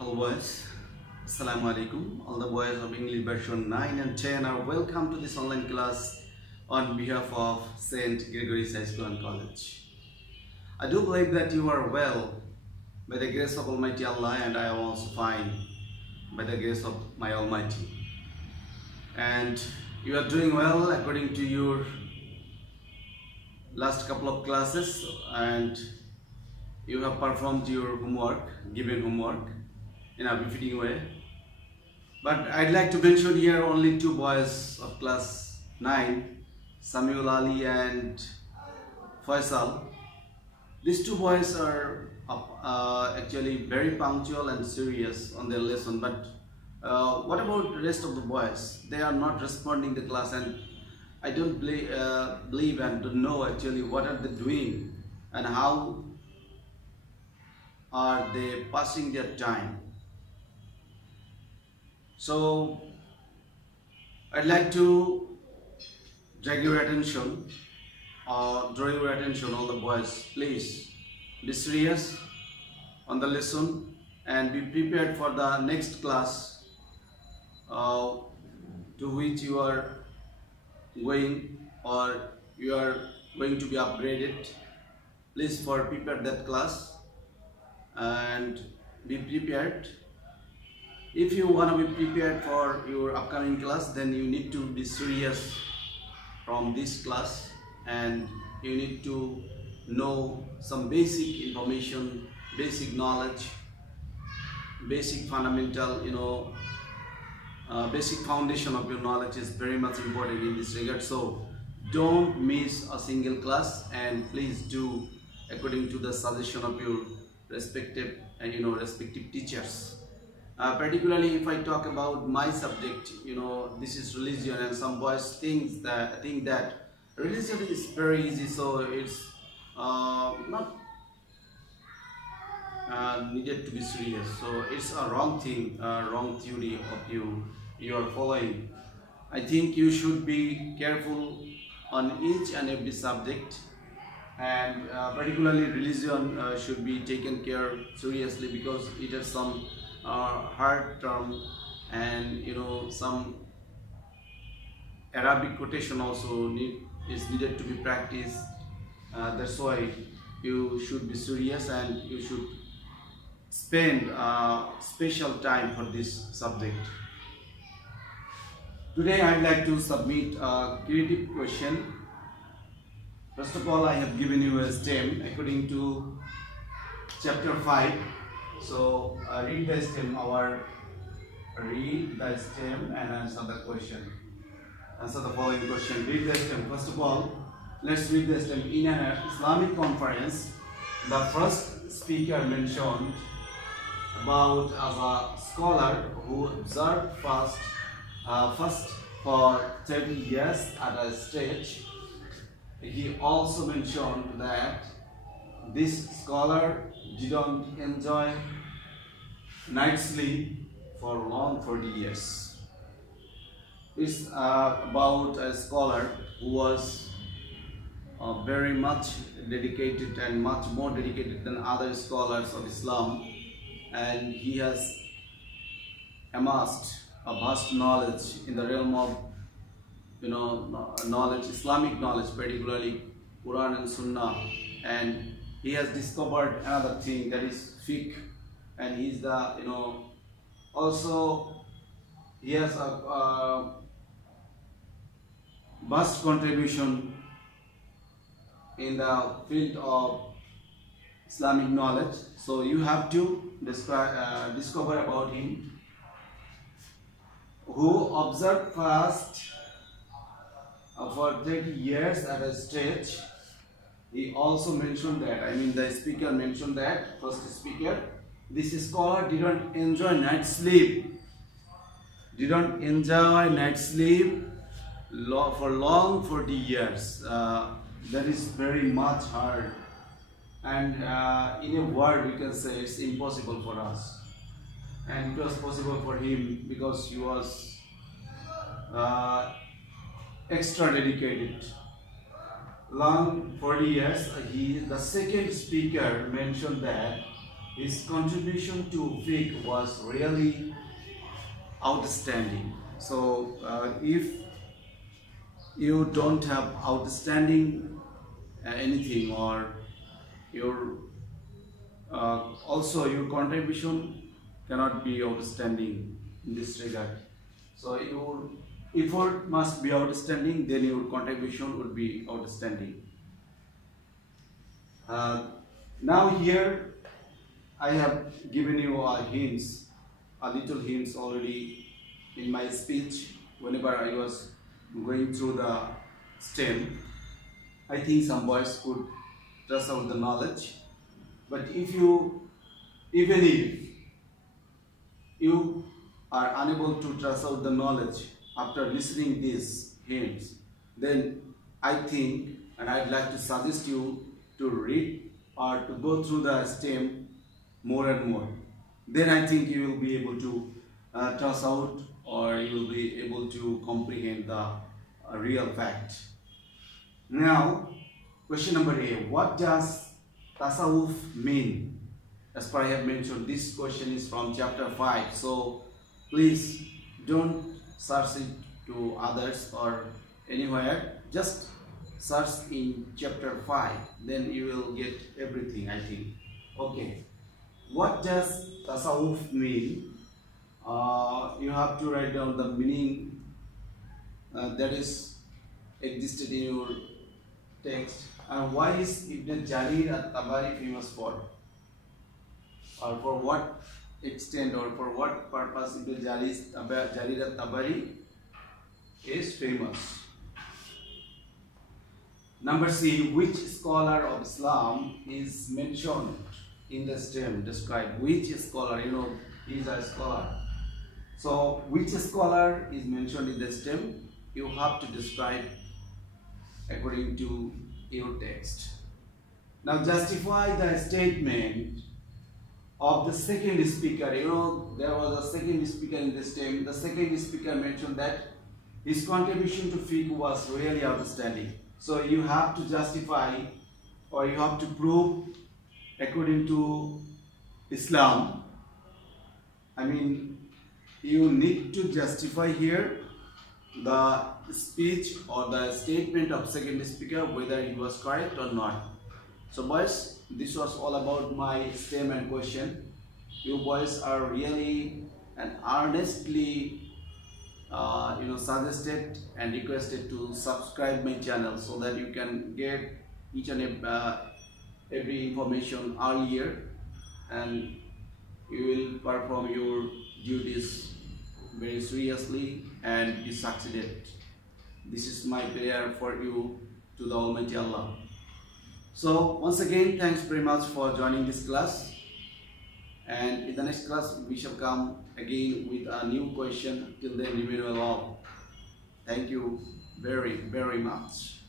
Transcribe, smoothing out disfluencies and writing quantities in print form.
Hello boys, Assalamu alaikum. All the boys of English version 9 and 10 are welcome to this online class on behalf of St. Gregory's High School and College. I do believe that you are well by the grace of Almighty Allah, and I am also fine by the grace of my Almighty. And you are doing well according to your last couple of classes, and you have performed your homework, given homework in a befitting way. But I'd like to mention here only two boys of class 9, Samuel Ali and Faisal. These two boys are actually very punctual and serious on their lesson, but what about the rest of the boys? They are not responding to the class, and I don't believe and don't know actually what are they doing and how are they passing their time. So I'd like to draw your attention, all the boys. Please be serious on the lesson and be prepared for the next class to which you are going, or you are going to be upgraded. Please prepare that class and be prepared. If you want to be prepared for your upcoming class, then you need to be serious from this class, and you need to know some basic information, basic knowledge, basic fundamental, basic foundation of your knowledge is very much important in this regard. So don't miss a single class, and please do according to the suggestion of your respective teachers. Particularly if I talk about my subject, this is religion, and some boys think that religion is very easy, so it's not needed to be serious. So it's a wrong thing, wrong theory of you are following. I think you should be careful on each and every subject, and particularly religion should be taken care seriously, because it has some hard term, and some Arabic quotation also is needed to be practiced. That's why you should be serious, and you should spend special time for this subject. Today I'd like to submit a creative question. First of all, I have given you a STEM according to chapter 5. So read the STEM and answer the question. Answer the following question. Read the STEM. First of all, let's read the STEM. In an Islamic conference, the first speaker mentioned about as a scholar who observed first for 30 years at a stage. He also mentioned that this scholar didn't enjoy night sleep for long 40 years. It's about a scholar who was very much dedicated, and much more dedicated than other scholars of Islam, and he has amassed a vast knowledge in the realm of knowledge, Islamic knowledge, particularly Quran and Sunnah, and he has discovered another thing, that is fiqh, and he's the also he has a vast contribution in the field of Islamic knowledge. So you have to discover about him, who observed fast for 30 years at a stretch. He also mentioned that, the speaker mentioned that, first speaker, this scholar didn't enjoy night sleep. Didn't enjoy night sleep for long 40 years. That is very much hard. And in a word, we can say it's impossible for us. And it was possible for him because he was extra dedicated. Long 40 years. The second speaker mentioned that his contribution to fiqh was really outstanding. So if you don't have outstanding anything, or your also your contribution cannot be outstanding in this regard. So your effort must be outstanding, then your contribution would be outstanding. Now here I have given you a little hints already in my speech whenever I was going through the STEM. I think some boys could trust out the knowledge, but even if you are unable to trust out the knowledge after listening these hints, then I think, and I'd like to suggest you to read or to go through the STEM more and more. Then I think you will be able to toss out, or you will be able to comprehend the real fact. Now, question number A. What does tasawwuf mean? As per I have mentioned, this question is from chapter 5. So please don't search it to others or anywhere. Just search in chapter 5. Then you will get everything, I think. Okay. What does tasawwuf mean? You have to write down the meaning that is existed in your text. And why is Ibn Jarir at-Tabari famous for? Or for what extent or for what purpose Ibn Jarir at-Tabari is famous? Number C. Which scholar of Islam is mentioned in the STEM? Describe which scholar. You know, he is a scholar. So which scholar is mentioned in the STEM? You have to describe according to your text. Now justify the statement of the second speaker. You know, there was a second speaker in the STEM. The second speaker mentioned that his contribution to fiqh was really outstanding. So you have to justify, or you have to prove according to Islam. I mean, you need to justify here the speech or the statement of second speaker, whether it was correct or not. So boys, this was all about my STEM and question. You boys are really and earnestly suggested and requested to subscribe my channel so that you can get each and every information earlier, and you will perform your duties very seriously and be succeeded. This is my prayer for you to the Almighty Allah. So once again, thanks very much for joining this class, and in the next class we shall come again with a new question. Till then, remain well. Thank you very, very much.